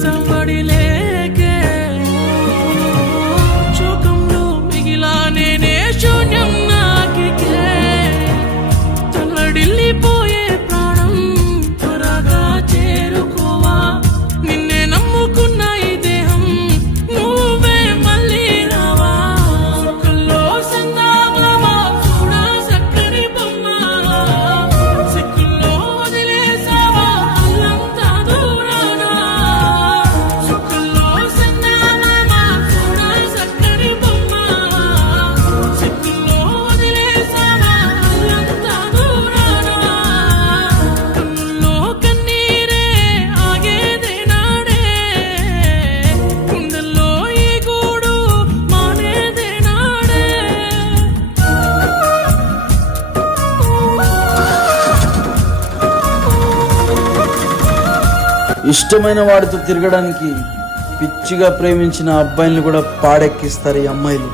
సవ్వడి లేకే శోకంలో మిగిలా నేనే శూన్యం నాకికే తల్లడిల్లిపోయే ప్రాణం త్వరగా చేరుకోవా నిన్నే నమ్ముకున్న ఈ దేహం నువ్వే మళ్ళీ రావా సుఖంలో సందామా చూడా చక్కని బొమ్మ సిక్కుల్లో వదిలేసావా అల్లంతా దూరానా సుఖంలో సందామా చూడా చక్కని బొమ్మ సిక్కుల్లో వదిలేసావా అల్లంతా దూరానా కన్నుల్లో కన్నీరే ఆగేదే నాడే గుండెల్లో ఈ గూడు మానేదే నాడే ఇష్టమైన వాడితో తిరగడానికి పిచ్చిగా ప్రేమించిన అబ్బాయిల్ని కూడా పాడెక్కిస్తారు ఈ అమ్మాయిలు.